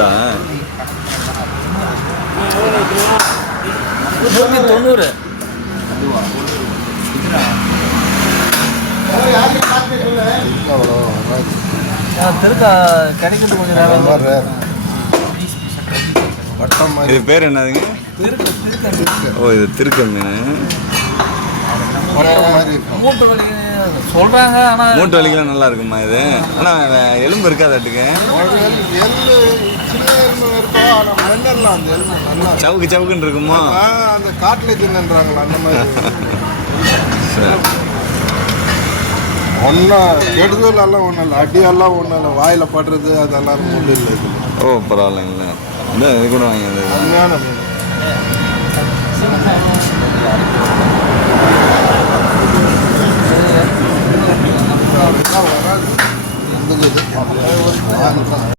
இதா 190. திருக்கா கிடைக்கிறது கொஞ்சம் இது பேர் என்னதுங்க? ஓ இது திருக்க மீன். மூட்டு வலி சொல்றாங்க, ஆனா மூட்டு வலிக்கெல்லாம் நல்லா இருக்குமா இது? ஆனா எலும்பு இருக்காதாட்டுக்கு. சவுக்கு சவுக்குன்னு இருக்குமா? அந்த காட்டுல தின்னுறாங்களா அந்த மாதிரி. ஒன்றும் கெடுதலெல்லாம் ஒன்றும் இல்லை, அடியெல்லாம் ஒன்றும் இல்லை, வாயில் படுறது அதெல்லாம் ஒன்றும் இல்லை இது. ஓ பரவாயில்லைங்களா. இந்த இது கூட வாங்கியது உண்மையான மீன் வராது.